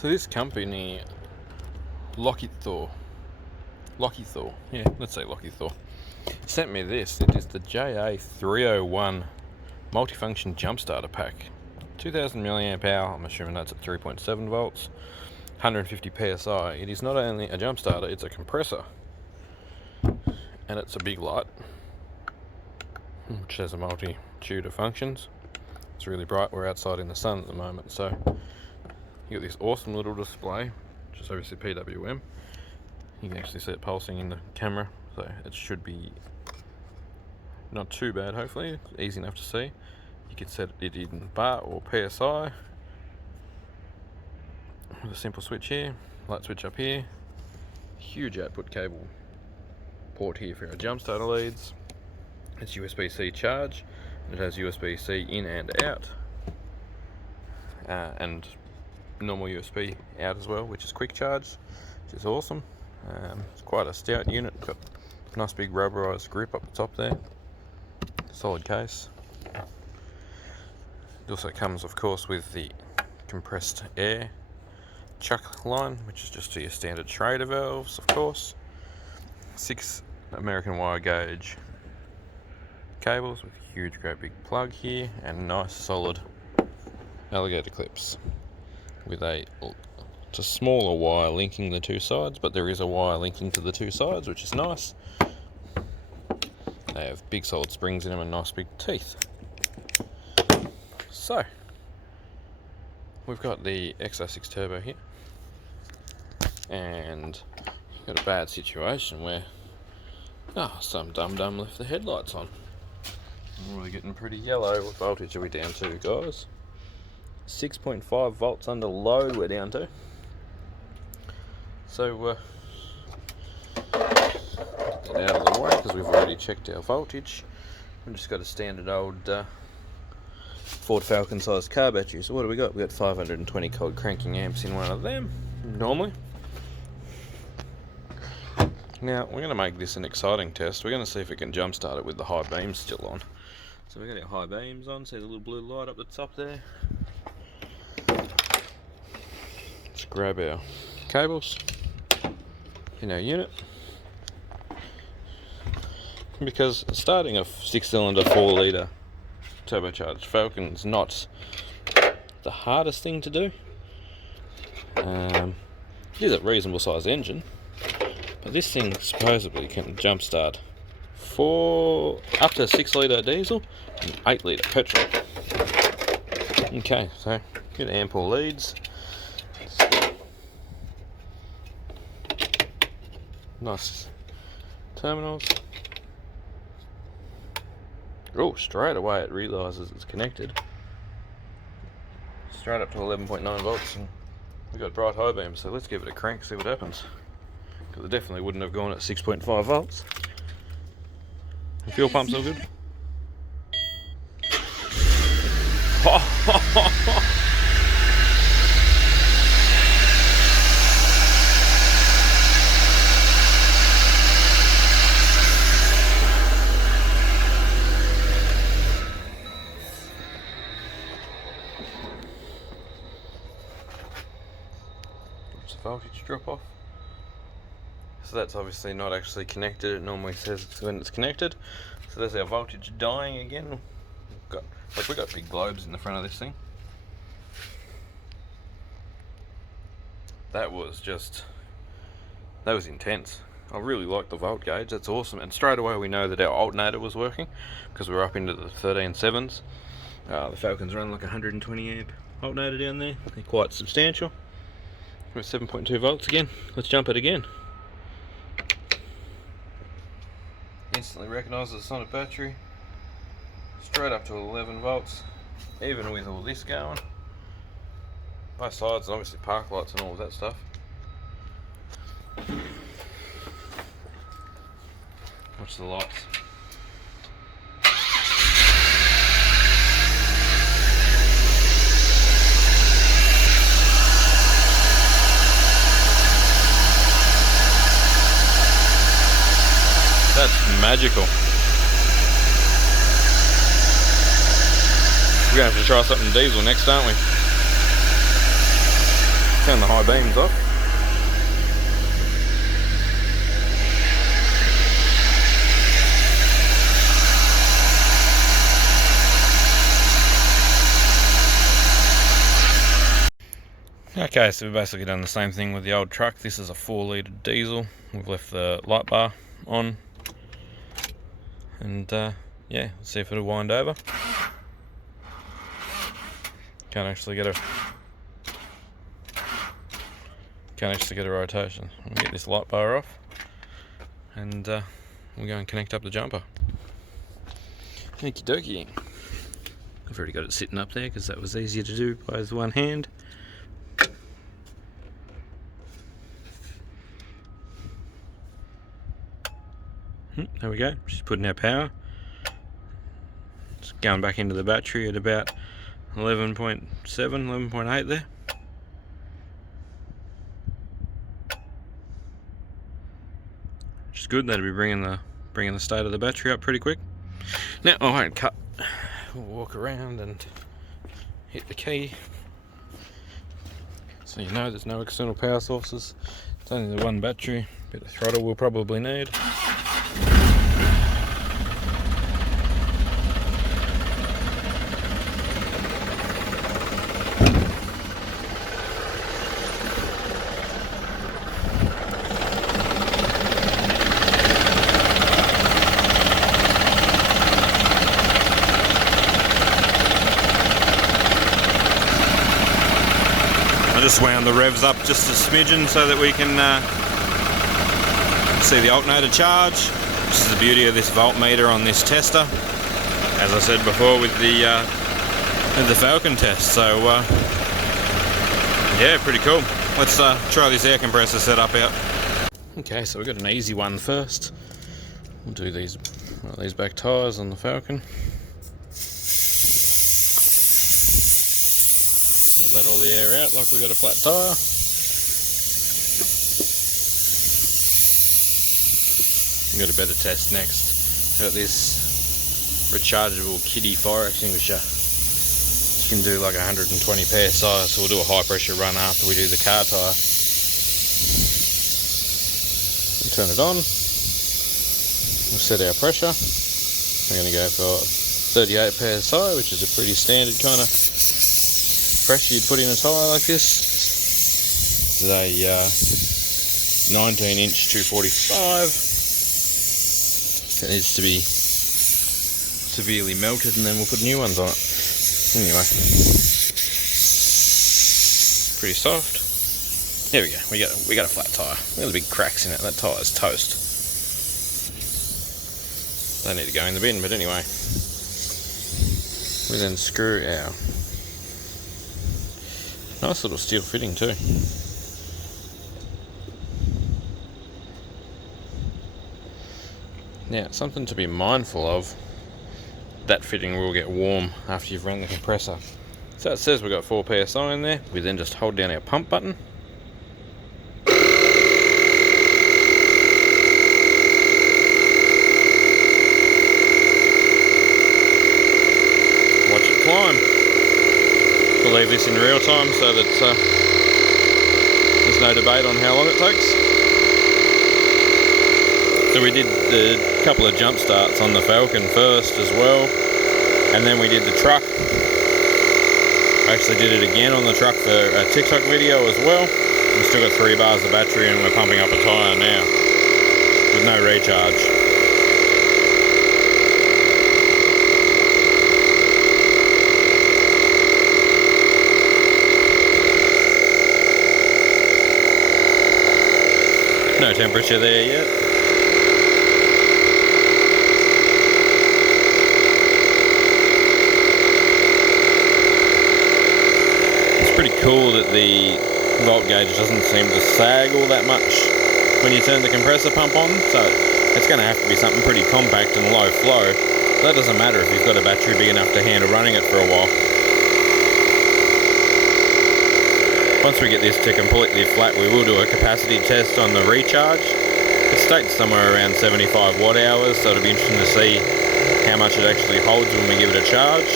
So this company, Lokithor, yeah, let's say Lokithor, sent me this. It is the JA301 multifunction JumpStarter pack. 2000 milliamp hour, I'm assuming that's at 3.7 volts, 150 psi. It is not only a jump starter, it's a compressor. And it's a big light, which has a multitude of functions. It's really bright. We're outside in the sun at the moment, so you got this awesome little display, which is obviously PWM. You can actually see it pulsing in the camera, so it should be not too bad, hopefully. It's easy enough to see. You can set it in bar or PSI with a simple switch here, light switch up here, huge output cable port here for our jump starter leads. It's USB-C charge. It has USB-C in and out, and normal USB out as well, which is quick charge, which is awesome. It's quite a stout unit. Got a nice big rubberized grip up the top there. Solid case. It also comes, of course, with the compressed air chuck line, which is just to your standard Schrader valves, of course. 6 American wire gauge cables with a huge great big plug here, and nice solid alligator clips with it's a smaller wire linking the two sides, but there is a wire linking to the two sides, which is nice. They have big solid springs in them and nice big teeth. So we've got the XR6 turbo here, and you've got a bad situation where some dum-dum left the headlights on. I'm really getting pretty yellow. What voltage are we down to, guys? 6.5 volts under load we're down to. So get that out of the way because we've already checked our voltage. We've just got a standard old Ford Falcon sized car battery. So what do we got? We've got 520 cold cranking amps in one of them, normally. Now we're going to make this an exciting test. We're going to see if we can jump start it with the high beams still on. So we've got our high beams on, see the little blue light up the top there. Let's grab our cables in our unit. Because starting a 6-cylinder 4-litre turbocharged Falcon is not the hardest thing to do. It is a reasonable sized engine, but this thing supposedly can jump start up to 6-litre diesel and 8-litre petrol. Okay, so good ample leads. Nice terminals. Oh, straight away it realises it's connected. Straight up to 11.9 volts, and we've got bright high beams, so let's give it a crank, see what happens. Because it definitely wouldn't have gone at 6.5 volts. The fuel pump's all good. What's the voltage drop off? So that's obviously not actually connected. It normally says it's when it's connected. So there's our voltage dying again. We've got big globes in the front of this thing. That was intense. I really like the volt gauge. That's awesome. And straight away we know that our alternator was working because we're up into the 13.7s. The Falcon's run like 120 amp alternator down there. They're quite substantial. We're at 7.2 volts again. Let's jump it again. Instantly recognises it's not a battery. Straight up to 11 volts, even with all this going. Both sides, obviously park lights and all of that stuff. Watch the lights. That's magical. We're going to have to try something diesel next, aren't we? Turn the high beams off. Okay, so we've basically done the same thing with the old truck. This is a 4-litre diesel. We've left the light bar on, and yeah, let's see if it'll wind over. Can't actually get a rotation. We'll get this light bar off, and we'll go and connect up the jumper. Okie dokie. I've already got it sitting up there because that was easier to do by one hand. There we go, just putting our power. It's going back into the battery at about 11.7, 11.8 there. Which is good, that'll be bringing the state of the battery up pretty quick. Now, I won't cut, we'll walk around and hit the key. So you know there's no external power sources. It's only the one battery, bit of throttle we'll probably need. I just wound the revs up just a smidgen so that we can see the alternator charge, which is the beauty of this voltmeter on this tester, as I said before with the Falcon test. So yeah, pretty cool. Let's try this air compressor setup out. Okay, so we've got an easy one first. We'll do these back tyres on the Falcon. We'll let all the air out like we've got a flat tyre. We've got a better test next. We've got this rechargeable kiddie fire extinguisher. You can do like 120 psi, so we'll do a high pressure run after we do the car tyre. We'll turn it on. We'll set our pressure. We're going to go for 38 psi, which is a pretty standard kind of pressure you'd put in a tyre like this. This is a 19-inch 245. It needs to be severely melted, and then we'll put new ones on it. Anyway, pretty soft. There we go. We got a flat tyre. Look at the big cracks in it. That tyre's toast. They need to go in the bin, but anyway. We then screw our nice little steel fitting too. Now, something to be mindful of, that fitting will get warm after you've run the compressor. So it says we've got 4 psi in there. We then just hold down our pump button. Watch it climb. We'll leave this in real time so that there's no debate on how long it takes. So we did a couple of jump starts on the Falcon first as well, and then we did the truck. I actually did it again on the truck for a TikTok video as well. We've still got 3 bars of battery, and we're pumping up a tyre now with no recharge. No temperature there yet. Pretty cool that the volt gauge doesn't seem to sag all that much when you turn the compressor pump on, so it's going to have to be something pretty compact and low flow. That doesn't matter if you've got a battery big enough to handle running it for a while. Once we get this to completely flat, we will do a capacity test on the recharge. It states somewhere around 75 watt hours, so it'll be interesting to see how much it actually holds when we give it a charge.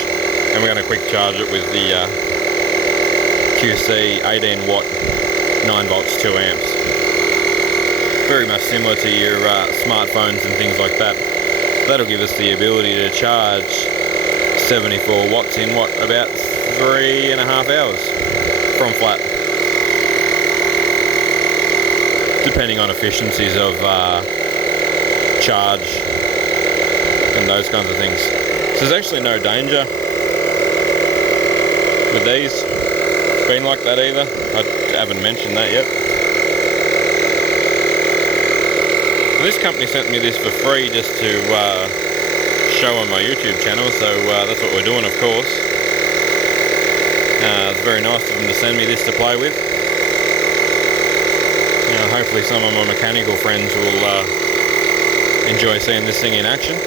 And we're going to quick charge it with the QC 18 watt, 9 volts, 2 amps. Very much similar to your smartphones and things like that. That'll give us the ability to charge 74 watts in what, about 3.5 hours from flat, depending on efficiencies of charge and those kinds of things. So there's actually no danger with these being like that either. I haven't mentioned that yet. And this company sent me this for free just to show on my YouTube channel, so that's what we're doing, of course. It's very nice of them to send me this to play with. Hopefully some of my mechanical friends will enjoy seeing this thing in action.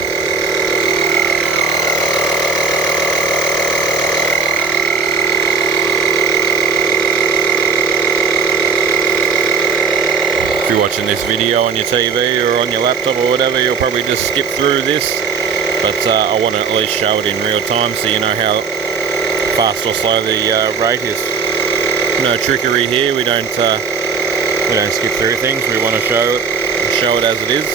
If you're watching this video on your TV or on your laptop or whatever, you'll probably just skip through this, but I want to at least show it in real time so you know how fast or slow the rate is. No trickery here. We don't skip through things. We want to show it as it is.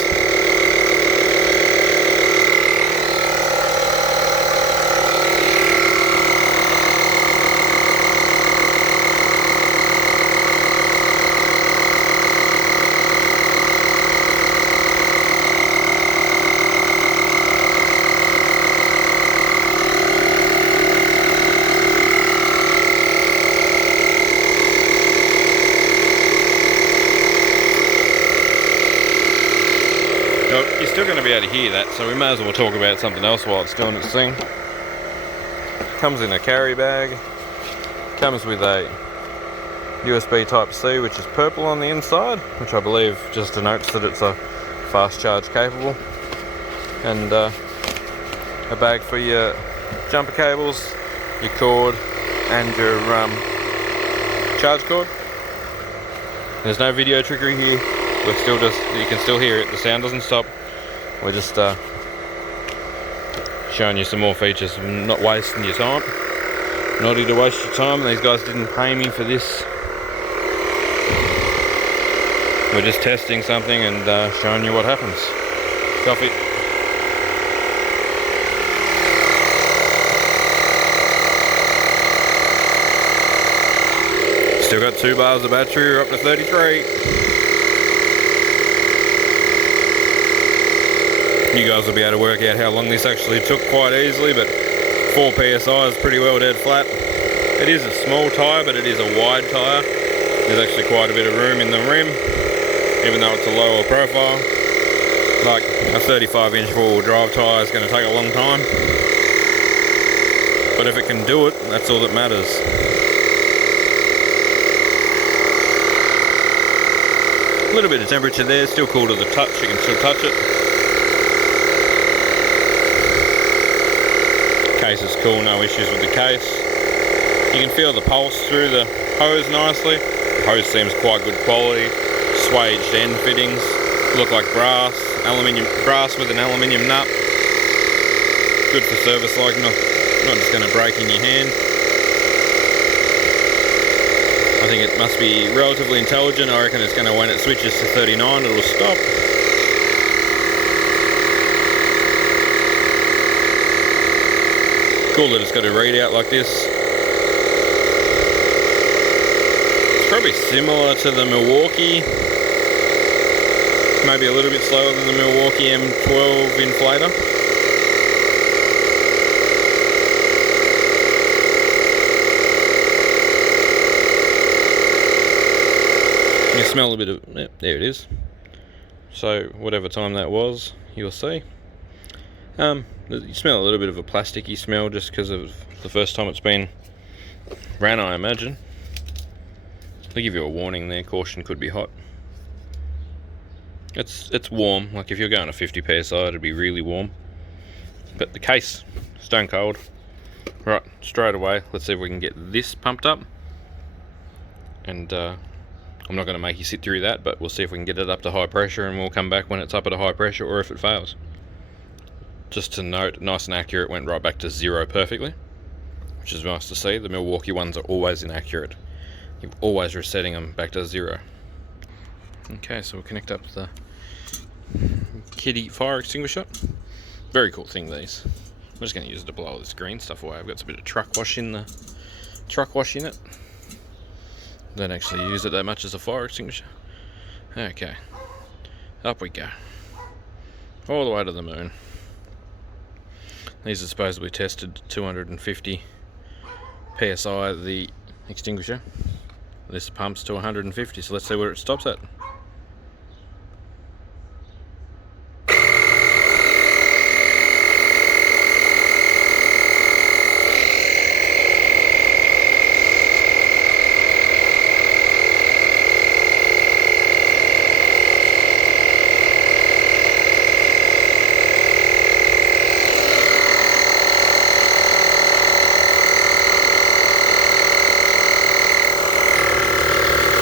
You're still going to be able to hear that, so we may as well talk about something else while it's doing its thing. Comes in a carry bag. Comes with a USB Type-C, which is purple on the inside, which I believe just denotes that it's a fast charge capable. And a bag for your jumper cables, your cord, and your charge cord. There's no video trickery here. We're still you can still hear it, the sound doesn't stop. We're just showing you some more features. I'm not wasting your time. Not here to waste your time. These guys didn't pay me for this. We're just testing something and showing you what happens. Coffee. Still got 2 bars of battery, we're up to 33. You guys will be able to work out how long this actually took quite easily, but 4 PSI is pretty well dead flat. It is a small tyre, but it is a wide tyre. There's actually quite a bit of room in the rim, even though it's a lower profile. Like a 35-inch four-wheel drive tyre is going to take a long time. But if it can do it, that's all that matters. A little bit of temperature there, still cool to the touch, you can still touch it. Case is cool, no issues with the case. You can feel the pulse through the hose nicely. The hose seems quite good quality. Swaged end fittings, look like brass with an aluminium nut. Good for service like, not just going to break in your hand. I think it must be relatively intelligent. I reckon it's going to, when it switches to 39, it'll stop. Cool that it's got a readout like this. It's probably similar to the Milwaukee. Maybe a little bit slower than the Milwaukee M12 inflator. You smell a bit of, there it is. So whatever time that was, you'll see. You smell a little bit of a plasticky smell just because of the first time it's been ran, I imagine. They give you a warning there, caution could be hot. It's warm, like if you're going to 50 PSI it'd be really warm. But the case, stone cold. Right, straight away, let's see if we can get this pumped up. And I'm not going to make you sit through that, but we'll see if we can get it up to high pressure, and we'll come back when it's up at a high pressure or if it fails. Just to note, nice and accurate, went right back to 0 perfectly, which is nice to see. The Milwaukee ones are always inaccurate. you're always resetting them back to 0. Okay, so we'll connect up the kitty fire extinguisher. Very cool thing, these. I'm just going to use it to blow all this green stuff away. I've got a bit of truck wash in it. Don't actually use it that much as a fire extinguisher. Okay, up we go, all the way to the moon. These are supposedly tested to 250 psi, the extinguisher. This pumps to 150, so let's see where it stops at.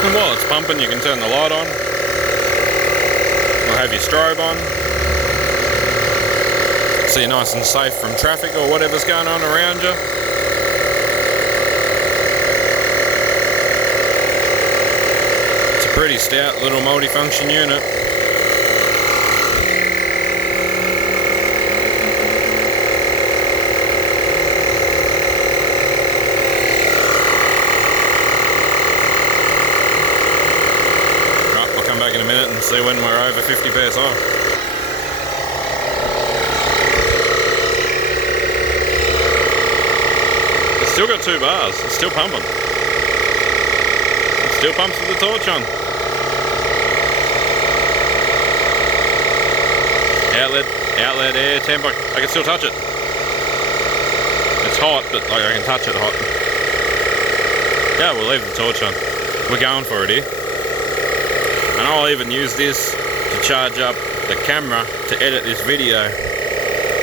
And while it's pumping, you can turn the light on, or have your strobe on, so you're nice and safe from traffic or whatever's going on around you. It's a pretty stout little multi-function unit. Back in a minute and see when we're over 50 psi. It's still got 2 bars, it's still pumping. It still pumps with the torch on. Outlet air temp, I can still touch it. It's hot, but I can touch it hot. Yeah, we'll leave the torch on. We're going for it here. And I'll even use this to charge up the camera to edit this video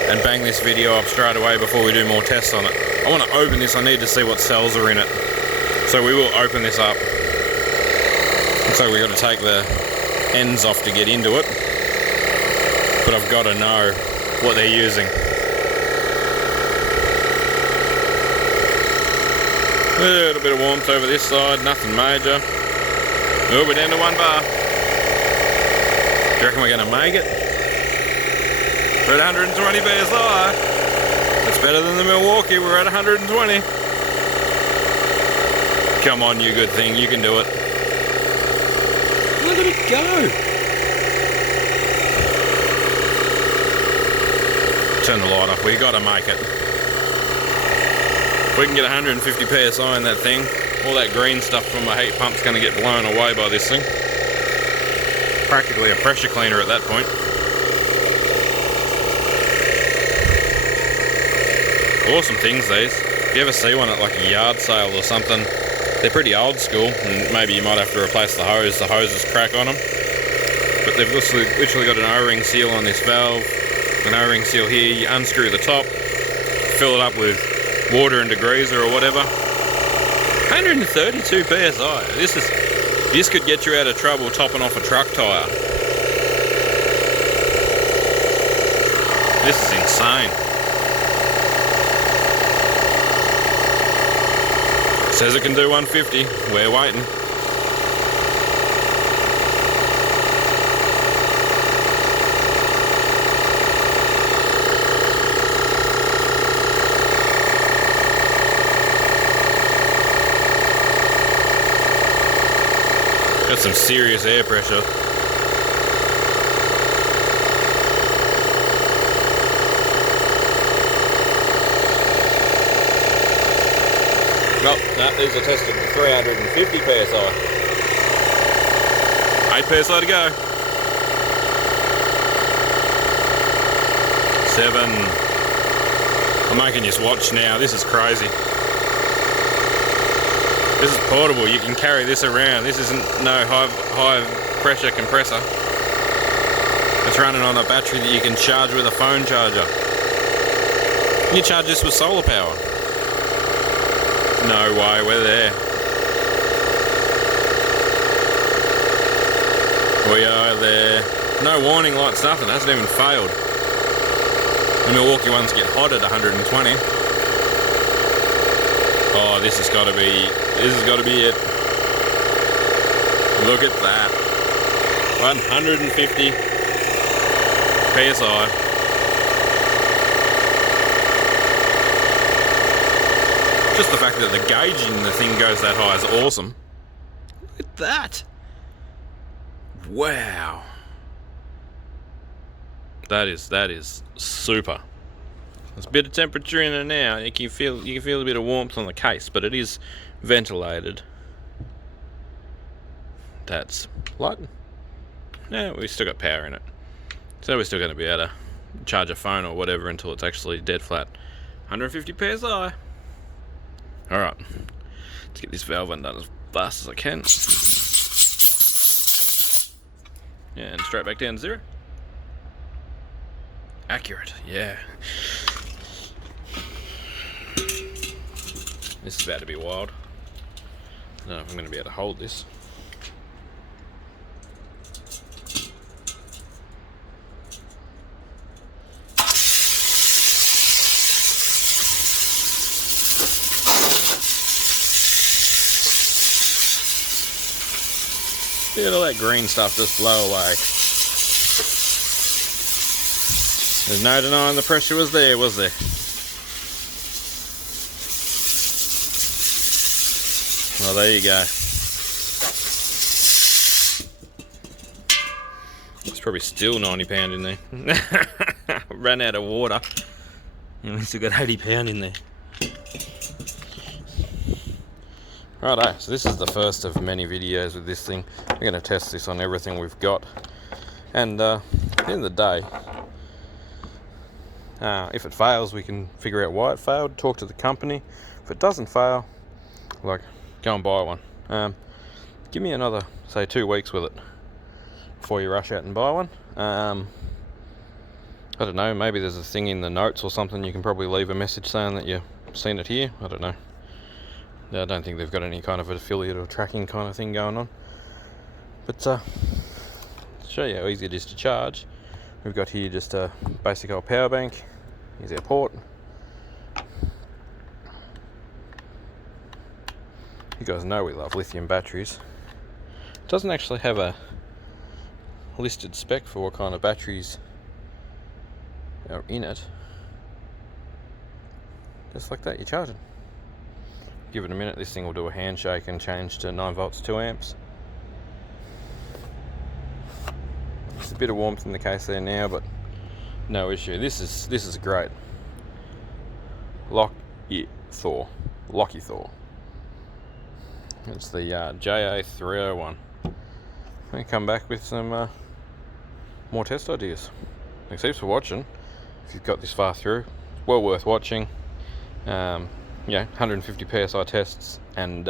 and bang this video up straight away before we do more tests on it. I want to open this, I need to see what cells are in it. So we will open this up. And so we've got to take the ends off to get into it. But I've got to know what they're using. A little bit of warmth over this side, nothing major. Oh, we're down to 1 bar. Do you reckon we're going to make it? We're at 120 psi. That's better than the Milwaukee, we're at 120. Come on, you good thing, you can do it. Look at it go. Turn the light off, we got to make it. If we can get 150 psi in that thing, all that green stuff from my heat pump's going to get blown away by this thing. Practically a pressure cleaner at that point. Awesome things, these. If you ever see one at like a yard sale or something, they're pretty old school, and maybe you might have to replace the hose. The hoses crack on them. But they've literally got an O-ring seal on this valve, an O-ring seal here. You unscrew the top, fill it up with water and degreaser or whatever. 132 psi. This could get you out of trouble topping off a truck tyre. This is insane. Says it can do 150. We're waiting. Got some serious air pressure. No, these are tested to 350 psi. 8 psi to go. 7. I'm making you watch now. This is crazy. This is portable. You can carry this around. This isn't no high pressure compressor. It's running on a battery that you can charge with a phone charger. You charge this with solar power. No way, we're there. We are there. No warning lights, nothing, hasn't even failed. The Milwaukee ones get hot at 120. Oh, this has got to be it. Look at that. 150 PSI. Just the fact that the gauging the thing goes that high is awesome. Look at that. Wow. That is super. There's a bit of temperature in it now. You can feel a bit of warmth on the case, but it is ventilated. That's light. Yeah, we've still got power in it, so we're still going to be able to charge a phone or whatever until it's actually dead flat. 150 psi. All right, let's get this valve undone as fast as I can. Yeah, and straight back down to 0. Accurate, yeah. This is about to be wild. I don't know if I'm going to be able to hold this. Feel all that green stuff just blow away. There's no denying the pressure was there, was there? Well, there you go. It's probably still 90 pound in there. Ran out of water. And we still got 80 pound in there. Righto, so this is the first of many videos with this thing. We're going to test this on everything we've got. And at the end of the day, if it fails, we can figure out why it failed, talk to the company. If it doesn't fail, like, go and buy one. Give me another, say, 2 weeks with it before you rush out and buy one. I don't know, maybe there's a thing in the notes or something. You can probably leave a message saying that you've seen it here. I don't know. I don't think they've got any kind of affiliate or tracking kind of thing going on. But to show you how easy it is to charge, we've got here just a basic old power bank. Here's our port. You guys know we love lithium batteries. It doesn't actually have a listed spec for what kind of batteries are in it. Just like that, you charge it. Give it a minute, this thing will do a handshake and change to 9 volts 2 amps. There's a bit of warmth in the case there now, but no issue. This is great. Lokithor. It's the JA301. I'm come back with some more test ideas. Thanks heaps for watching. If you've got this far through, well worth watching. 150 psi tests and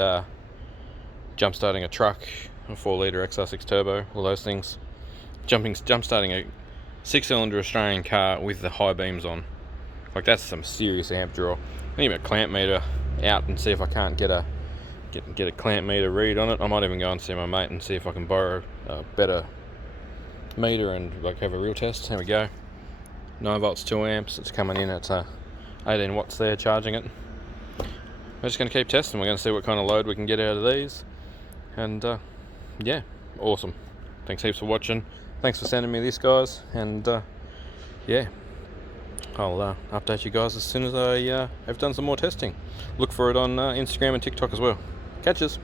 jump starting a truck, a 4-litre XR6 turbo, all those things. Jump starting a 6-cylinder Australian car with the high beams on. Like, that's some serious amp draw. I need a clamp meter out and see if I can't get a clamp meter read on it. I might even go and see my mate and see if I can borrow a better meter and like have a real test. There we go. 9 volts 2 amps. It's coming in at 18 watts there, charging it. We're just going to keep testing. We're going to see what kind of load we can get out of these. And yeah, awesome. Thanks heaps for watching. Thanks for sending me this, guys. And yeah, I'll update you guys as soon as I have done some more testing. Look for it on Instagram and TikTok as well. Catches.